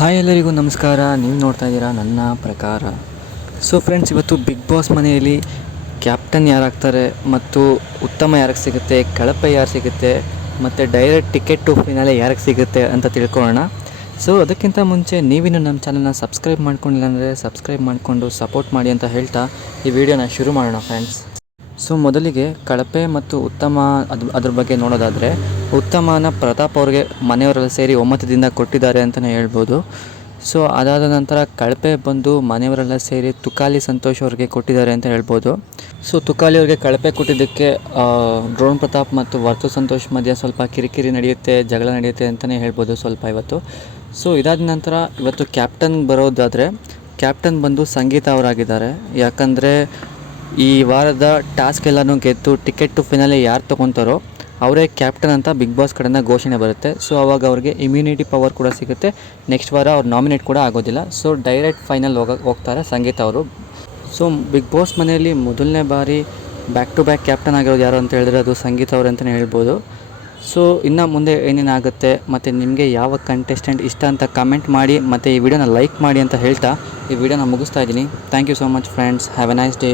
Hi ಎಲ್ಲರಿಗೂ ನಮಸ್ಕಾರ. ನೀವು ನೋಡ್ತಾ ಇದ್ದೀರಾ ನನ್ನ ಪ್ರಕಾರ. ಸೊ ಫ್ರೆಂಡ್ಸ್, ಇವತ್ತು ಬಿಗ್ ಬಾಸ್ ಮನೆಯಲ್ಲಿ ಕ್ಯಾಪ್ಟನ್ ಯಾರಾಗ್ತಾರೆ ಮತ್ತು ಉತ್ತಮ ಯಾರಿಗೆ ಸಿಗುತ್ತೆ, ಕಳಪೆ ಯಾರು ಸಿಗುತ್ತೆ ಮತ್ತು ಡೈರೆಕ್ಟ್ ಟಿಕೆಟ್ ಟು ಫಿನಾಲೆ ಯಾರಿಗೆ ಸಿಗುತ್ತೆ ಅಂತ ತಿಳ್ಕೊಳ್ಳೋಣ. ಸೊ ಅದಕ್ಕಿಂತ ಮುಂಚೆ ನೀವಿನ್ನು ನಮ್ಮ ಚಾನಲ್ನ ಸಬ್ಸ್ಕ್ರೈಬ್ ಮಾಡ್ಕೊಂಡಿಲ್ಲ ಅಂದರೆ ಸಬ್ಸ್ಕ್ರೈಬ್ ಮಾಡಿಕೊಂಡು ಸಪೋರ್ಟ್ ಮಾಡಿ ಅಂತ ಹೇಳ್ತಾ ಈ ವಿಡಿಯೋನ ಶುರು ಮಾಡೋಣ ಫ್ರೆಂಡ್ಸ್. ಸೊ ಮೊದಲಿಗೆ ಕಳಪೆ ಮತ್ತು ಉತ್ತಮ ಅದ್ರ ಬಗ್ಗೆ ನೋಡೋದಾದರೆ, ಉತ್ತಮನ ಪ್ರತಾಪ್ ಅವ್ರಿಗೆ ಮನೆಯವರೆಲ್ಲ ಸೇರಿ 9 ದಿನ ಕೊಟ್ಟಿದ್ದಾರೆ ಅಂತಲೇ ಹೇಳ್ಬೋದು. ಸೊ ಅದಾದ ನಂತರ ಕಳಪೆ ಬಂದು ಮನೆಯವರೆಲ್ಲ ಸೇರಿ ತುಕಾಲಿ ಸಂತೋಷ್ ಅವ್ರಿಗೆ ಕೊಟ್ಟಿದ್ದಾರೆ ಅಂತ ಹೇಳ್ಬೋದು. ಸೊ ತುಕಾಲಿ ಅವ್ರಿಗೆ ಕಳಪೆ ಕೊಟ್ಟಿದ್ದಕ್ಕೆ ಡ್ರೋನ್ ಪ್ರತಾಪ್ ಮತ್ತು ವರ್ತು ಸಂತೋಷ್ ಮಧ್ಯೆ ಸ್ವಲ್ಪ ಕಿರಿಕಿರಿ ನಡೆಯುತ್ತೆ, ಜಗಳ ನಡೆಯುತ್ತೆ ಅಂತಲೇ ಹೇಳ್ಬೋದು ಸ್ವಲ್ಪ ಇವತ್ತು. ಸೊ ಇದಾದ ನಂತರ ಇವತ್ತು ಕ್ಯಾಪ್ಟನ್ ಬರೋದಾದರೆ, ಕ್ಯಾಪ್ಟನ್ ಬಂದು ಸಂಗೀತ ಅವರಾಗಿದ್ದಾರೆ. ಯಾಕಂದರೆ ಈ ವಾರದ ಟಾಸ್ಕ್ ಎಲ್ಲನೂ ಗೆದ್ದು ಟಿಕೆಟ್ ಟು ಫಿನಾಲೆ ಯಾರು ತೊಗೊತಾರೋ ಅವರೇ ಕ್ಯಾಪ್ಟನ್ ಅಂತ ಬಿಗ್ ಬಾಸ್ ಕಡೆಯಿಂದ ಘೋಷಣೆ ಬರುತ್ತೆ. ಸೊ ಆವಾಗ ಅವ್ರಿಗೆ ಇಮ್ಯುನಿಟಿ ಪವರ್ ಕೂಡ ಸಿಗುತ್ತೆ. ನೆಕ್ಸ್ಟ್ ವಾರ ಅವ್ರು ನಾಮಿನೇಟ್ ಕೂಡ ಆಗೋದಿಲ್ಲ. ಸೊ ಡೈರೆಕ್ಟ್ ಫೈನಲ್ ಹೋಗ್ತಾರೆ ಸಂಗೀತ ಅವರು. ಸೊ ಬಿಗ್ ಬಾಸ್ ಮನೆಯಲ್ಲಿ ಮೊದಲನೇ ಬಾರಿ ಬ್ಯಾಕ್ ಟು ಬ್ಯಾಕ್ ಕ್ಯಾಪ್ಟನ್ ಆಗಿರೋದು ಯಾರು ಅಂತ ಹೇಳಿದ್ರೆ ಅದು ಸಂಗೀತ ಅವರು ಅಂತಲೇ ಹೇಳ್ಬೋದು. ಸೊ ಇನ್ನು ಮುಂದೆ ಏನೇನಾಗುತ್ತೆ ಮತ್ತು ನಿಮಗೆ ಯಾವ ಕಂಟೆಸ್ಟೆಂಟ್ ಇಷ್ಟ ಅಂತ ಕಮೆಂಟ್ ಮಾಡಿ ಮತ್ತು ಈ ವಿಡಿಯೋನ ಲೈಕ್ ಮಾಡಿ ಅಂತ ಹೇಳ್ತಾ ಈ ವಿಡಿಯೋನ ಮುಗಿಸ್ತಾ ಇದ್ದೀನಿ. Thank you so much friends. Have a nice day.